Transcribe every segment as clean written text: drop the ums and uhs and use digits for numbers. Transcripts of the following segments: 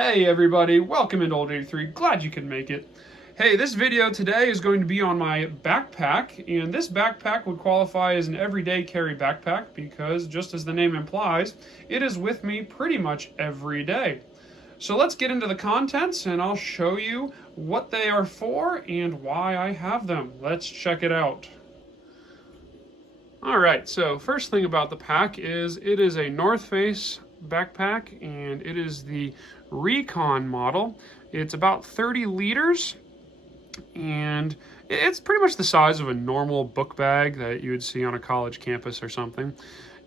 Hey everybody, welcome into Old 83. Glad you could make it. Hey, this video today is going to be on my backpack, and this backpack would qualify as an everyday carry backpack because, just as the name implies, it is with me pretty much every day. So let's get into the contents and I'll show you what they are for and why I have them. Let's check it out. Alright, so first thing about the pack is it is a North Face backpack, and it is the Recon model. It's about 30 liters, and it's pretty much the size of a normal book bag that you would see on a college campus or something.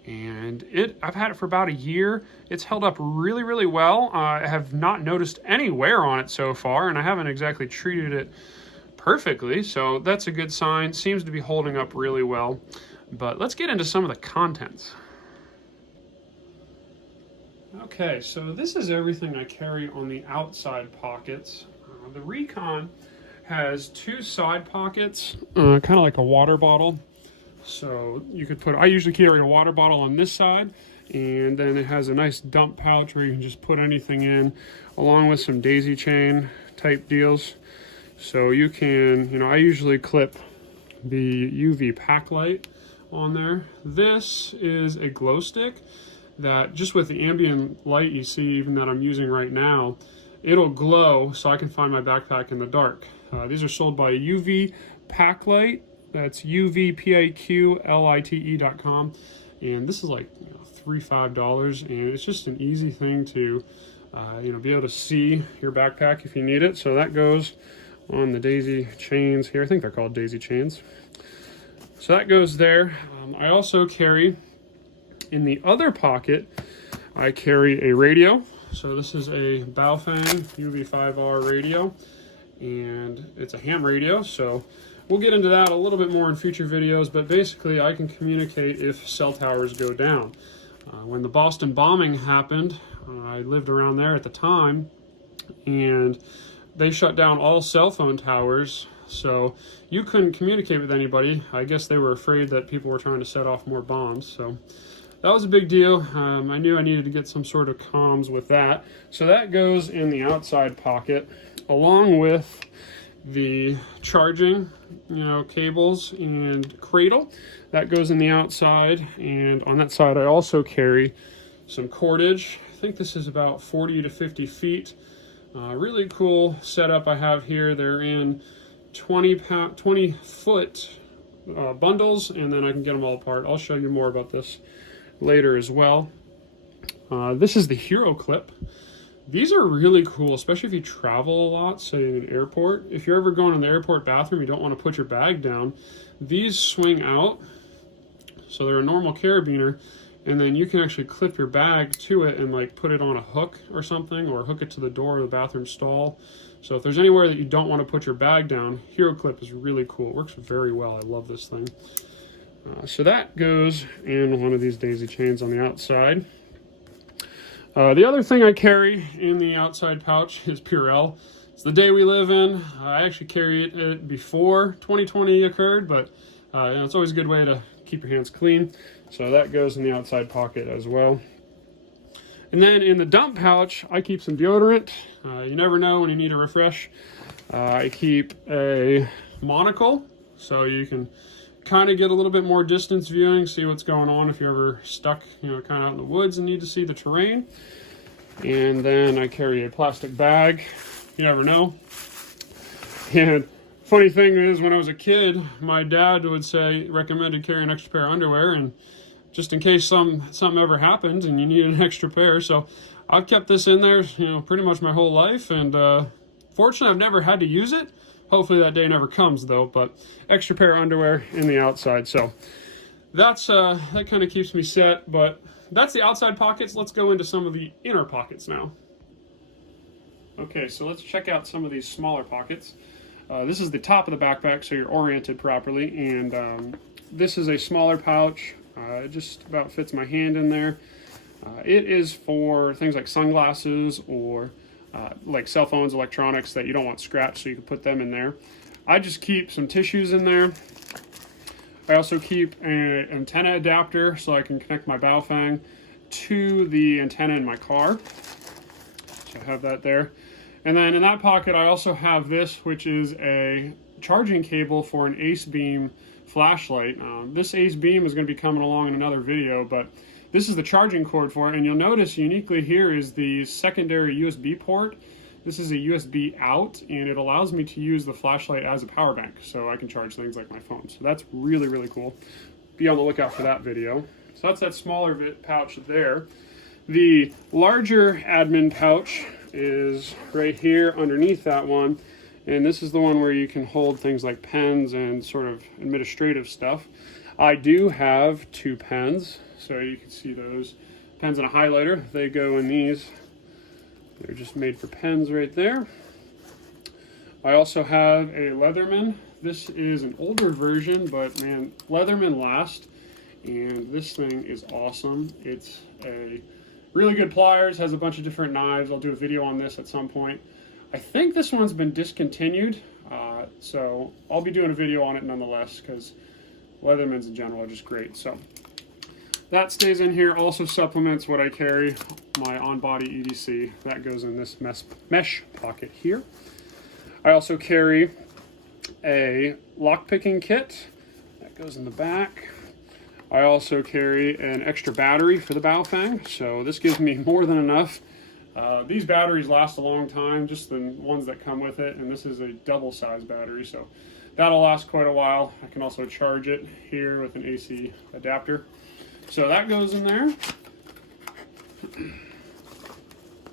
And I've had it for about a year. It's held up really well. I have not noticed any wear on it so far, and I haven't exactly treated it perfectly, so that's a good sign. Seems to be holding up really well. But let's get into some of the contents. Okay, so this is everything I carry on the outside pockets. The Recon has two side pockets, kind of like a water bottle. So you could I usually carry a water bottle on this side, and then it has a nice dump pouch where you can just put anything in, along with some daisy chain type deals. So you can, I usually clip the UV pack light on there. This is a glow stick that, just with the ambient light you see even that I'm using right now, it'll glow so I can find my backpack in the dark. These are sold by UV Pack Light. That's UVPAQLITE.com, and this is like $3-5, and it's just an easy thing to be able to see your backpack if you need it. So that goes on the daisy chains here. I think they're called daisy chains. So that goes there. I also carry, in the other pocket, I carry a radio. So this is a Baofeng UV5R radio, and it's a ham radio. So we'll get into that a little bit more in future videos, but basically I can communicate if cell towers go down. When the Boston bombing happened, I lived around there at the time, and they shut down all cell phone towers. So you couldn't communicate with anybody. I guess they were afraid that people were trying to set off more bombs. So that was a big deal. I knew I needed to get some sort of comms with that. So that goes in the outside pocket, along with the charging, cables and cradle. That goes in the outside. And on that side, I also carry some cordage. I think this is about 40 to 50 feet. Really cool setup I have here. They're in 20-foot bundles, and then I can get them all apart. I'll show you more about this later as well. This is the Hero Clip. These are really cool, especially if you travel a lot, say in an airport. If you're ever going in the airport bathroom, you don't want to put your bag down. These swing out, so they're a normal carabiner, and then you can actually clip your bag to it and put it on a hook or something, or hook it to the door of the bathroom stall. So if there's anywhere that you don't want to put your bag down, Hero Clip is really cool. It works very well. I love this thing. So that goes in one of these daisy chains on the outside. The other thing I carry in the outside pouch is Purell. It's the day we live in. I actually carried it before 2020 occurred, but it's always a good way to keep your hands clean. So that goes in the outside pocket as well. And then in the dump pouch, I keep some deodorant. You never know when you need a refresh. I keep a monocle, so you can kind of get a little bit more distance viewing, see what's going on if you're ever stuck, kind of out in the woods and need to see the terrain. And then I carry a plastic bag. You never know. And funny thing is, when I was a kid, my dad would recommended carrying an extra pair of underwear, and just in case something ever happened and you need an extra pair. So I've kept this in there, pretty much my whole life, and fortunately I've never had to use it. Hopefully that day never comes though, but extra pair of underwear in the outside. So that kind of keeps me set, but that's the outside pockets. Let's go into some of the inner pockets now. Okay, so let's check out some of these smaller pockets. This is the top of the backpack, so you're oriented properly, and this is a smaller pouch. It just about fits my hand in there. It is for things like sunglasses or like cell phones, electronics that you don't want scratched, so you can put them in there. I just keep some tissues in there. I also keep an antenna adapter so I can connect my Baofeng to the antenna in my car. So I have that there. And then in that pocket, I also have this, which is a charging cable for an Ace Beam flashlight. This Ace Beam is going to be coming along in another video, but this is the charging cord for it. And you'll notice uniquely here is the secondary USB port. This is a USB out, and it allows me to use the flashlight as a power bank, so I can charge things like my phone. So that's really, really cool. Be on the lookout for that video. So that's that smaller pouch there. The larger admin pouch is right here underneath that one, and this is the one where you can hold things like pens and sort of administrative stuff. I do have 2 pens, so you can see those. Pens and a highlighter, they go in these. They're just made for pens right there. I also have a Leatherman. This is an older version, but man, Leatherman last. And this thing is awesome. It's a really good pliers, has a bunch of different knives. I'll do a video on this at some point. I think this one's been discontinued, so I'll be doing a video on it nonetheless, because Leathermans in general are just great. So that stays in here, also supplements what I carry, my on-body EDC. That goes in this mesh pocket here. I also carry a lock-picking kit. That goes in the back. I also carry an extra battery for the Baofeng, so this gives me more than enough. These batteries last a long time, just the ones that come with it, and this is a double-size battery, so that'll last quite a while. I can also charge it here with an AC adapter. So that goes in there.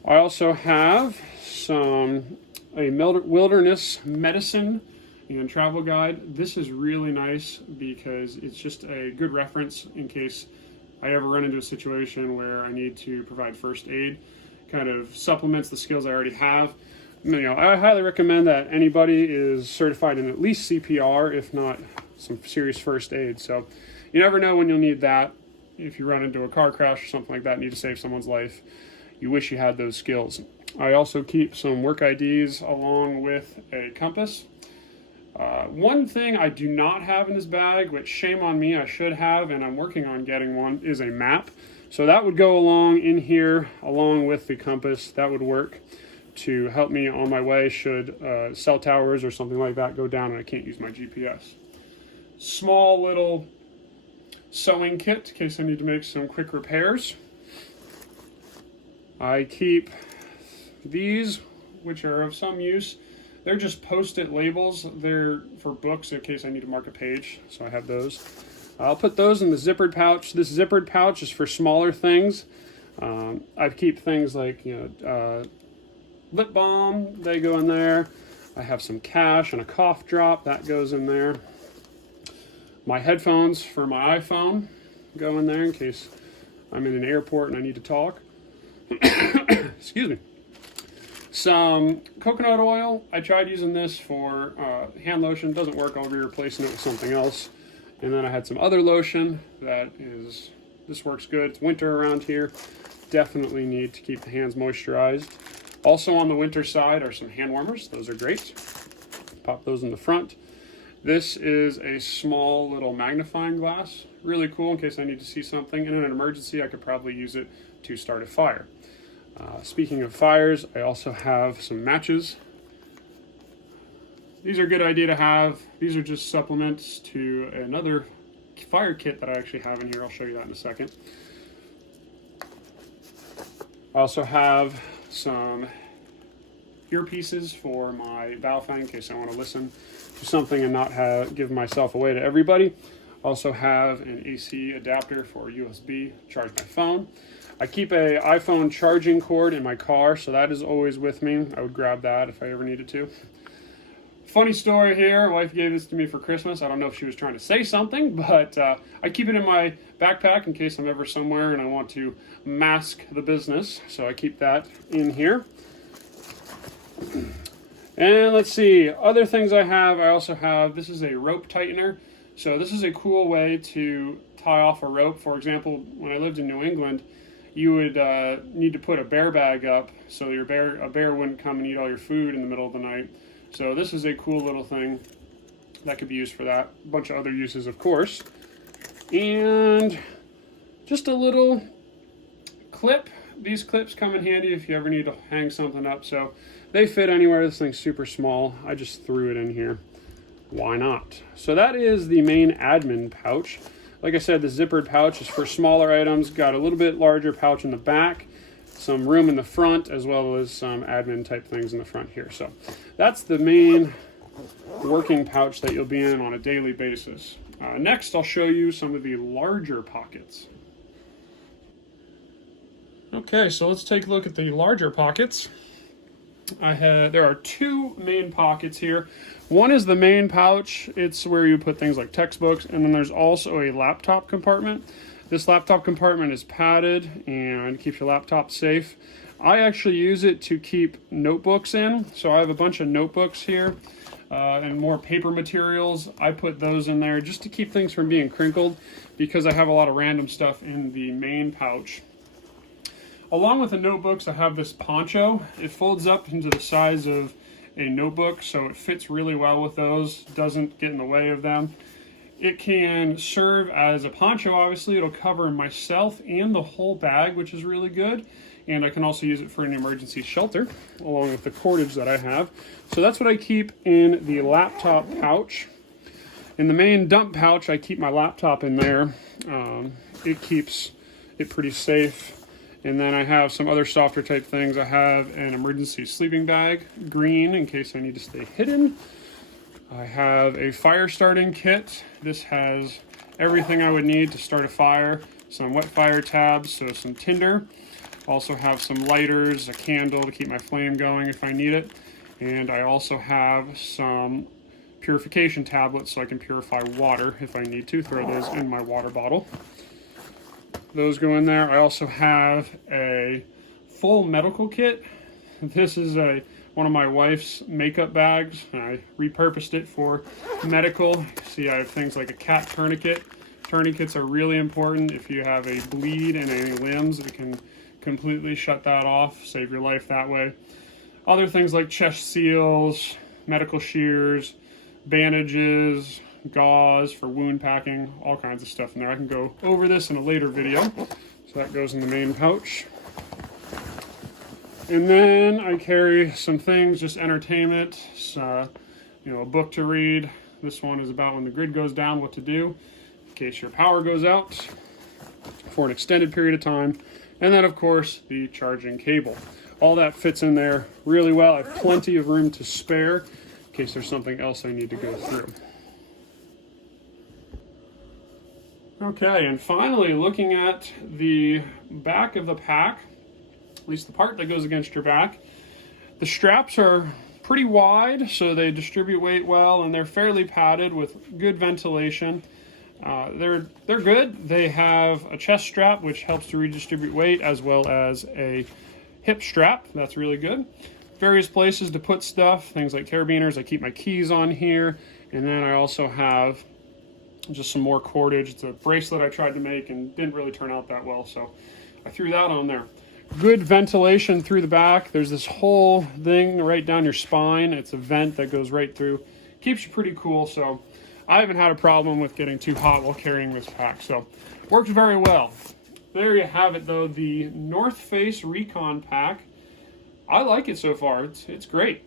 I also have a wilderness medicine and travel guide. This is really nice because it's just a good reference in case I ever run into a situation where I need to provide first aid. Kind of supplements the skills I already have. You know, I highly recommend that anybody is certified in at least CPR, if not some serious first aid. So you never know when you'll need that. If you run into a car crash or something like that, need to save someone's life, you wish you had those skills. I also keep some work IDs along with a compass. One thing I do not have in this bag, which shame on me, I should have, and I'm working on getting one, is a map. So that would go along in here along with the compass. That would work to help me on my way should cell towers or something like that go down and I can't use my GPS. Small little sewing kit in case I need to make some quick repairs. I keep these, which are of some use. They're just post-it labels. They're for books in case I need to mark a page, so I have those. I'll put those in the zippered pouch. This zippered pouch is for smaller things. I keep things like, lip balm, they go in there. I have some cash and a cough drop, that goes in there. My headphones for my iPhone go in there in case I'm in an airport and I need to talk. Excuse me. Some coconut oil. I tried using this for hand lotion. Doesn't work. I'll be replacing it with something else. And then I had some other lotion this works good. It's winter around here. Definitely need to keep the hands moisturized. Also on the winter side are some hand warmers. Those are great. Pop those in the front. This is a small little magnifying glass. Really cool in case I need to see something. In an emergency, I could probably use it to start a fire. Speaking of fires, I also have some matches. These are a good idea to have. These are just supplements to another fire kit that I actually have in here. I'll show you that in a second. I also have some earpieces for my Baofeng in case I want to listen to something and not give myself away to everybody. Also have an AC adapter for USB, charge my phone. I keep a iPhone charging cord in my car, so that is always with me. I would grab that if I ever needed to. Funny story here, my wife gave this to me for Christmas. I don't know if she was trying to say something, but I keep it in my backpack in case I'm ever somewhere and I want to mask the business. So I keep that in here. And let's see, other things I have, I also have, this is a rope tightener. So this is a cool way to tie off a rope. For example, when I lived in New England, you would need to put a bear bag up so a bear wouldn't come and eat all your food in the middle of the night. So this is a cool little thing that could be used for that. A bunch of other uses, of course. And just a little clip these clips come in handy if you ever need to hang something up. So they fit anywhere. This thing's super small. I just threw it in here. Why not? So that is the main admin pouch. Like I said, the zippered pouch is for smaller items. Got a little bit larger pouch in the back, some room in the front, as well as some admin type things in the front here. So that's the main working pouch that you'll be in on a daily basis. Next, I'll show you some of the larger pockets. Okay, so let's take a look at the larger pockets. There are two main pockets here. One is the main pouch. It's where you put things like textbooks, and then there's also a laptop compartment. This laptop compartment is padded and keeps your laptop safe. I actually use it to keep notebooks in. So I have a bunch of notebooks here and more paper materials. I put those in there just to keep things from being crinkled because I have a lot of random stuff in the main pouch. Along with the notebooks, I have this poncho. It folds up into the size of a notebook, so it fits really well with those, doesn't get in the way of them. It can serve as a poncho, obviously. It'll cover myself and the whole bag, which is really good. And I can also use it for an emergency shelter, along with the cordage that I have. So that's what I keep in the laptop pouch. In the main dump pouch, I keep my laptop in there. It keeps it pretty safe. And then I have some other softer type things. I have an emergency sleeping bag, green, in case I need to stay hidden. I have a fire starting kit. This has everything I would need to start a fire. Some wet fire tabs, so some tinder. Also have some lighters, a candle to keep my flame going if I need it. And I also have some purification tablets so I can purify water if I need to. Throw those in my water bottle. Those go in there. I also have a full medical kit. This is one of my wife's makeup bags. I repurposed it for medical. See, I have things like a cat tourniquet. Tourniquets are really important. If you have a bleed in any limbs, it can completely shut that off, save your life that way. Other things like chest seals, medical shears, bandages, gauze for wound packing, all kinds of stuff in there. I can go over this in a later video. So that goes in the main pouch. And then I carry some things, just entertainment, a book to read. This one is about when the grid goes down, what to do in case your power goes out for an extended period of time. And then, of course, the charging cable. All that fits in there really well. I have plenty of room to spare in case there's something else I need to go through. Okay, and finally, looking at the back of the pack, at least the part that goes against your back, the straps are pretty wide, so they distribute weight well, and they're fairly padded with good ventilation. They're good. They have a chest strap, which helps to redistribute weight, as well as a hip strap. That's really good. Various places to put stuff, things like carabiners. I keep my keys on here, and then I also have just some more cordage. It's a bracelet I tried to make and didn't really turn out that well, so I threw that on there. Good ventilation through the back. There's this whole thing right down your spine. It's a vent that goes right through. Keeps you pretty cool, so I haven't had a problem with getting too hot while carrying this pack, so works very well. There you have it, though, the North Face Recon pack. I like it so far. It's great.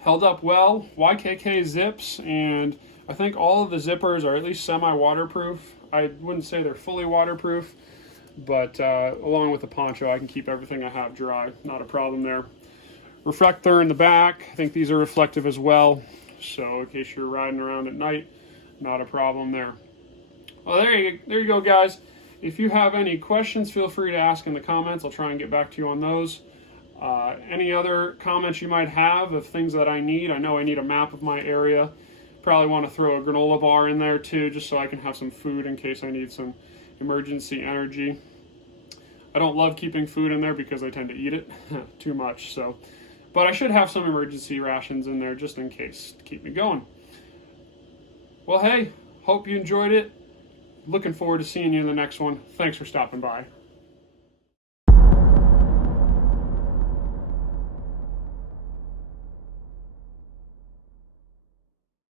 Held up well. YKK zips, and I think all of the zippers are at least semi-waterproof. I wouldn't say they're fully waterproof, but along with the poncho, I can keep everything I have dry. Not a problem there. Reflector in the back. I think these are reflective as well, so in case you're riding around at night, not a problem there. Well, there you go, guys. If you have any questions, feel free to ask in the comments. I'll try and get back to you on those. Any other comments you might have of things that I need? I know I need a map of my area. Probably want to throw a granola bar in there too, just so I can have some food in case I need some emergency energy. I don't love keeping food in there because I tend to eat it too much, but I should have some emergency rations in there just in case to keep me going. Well, hey, hope you enjoyed it. Looking forward to seeing you in the next one. Thanks for stopping by.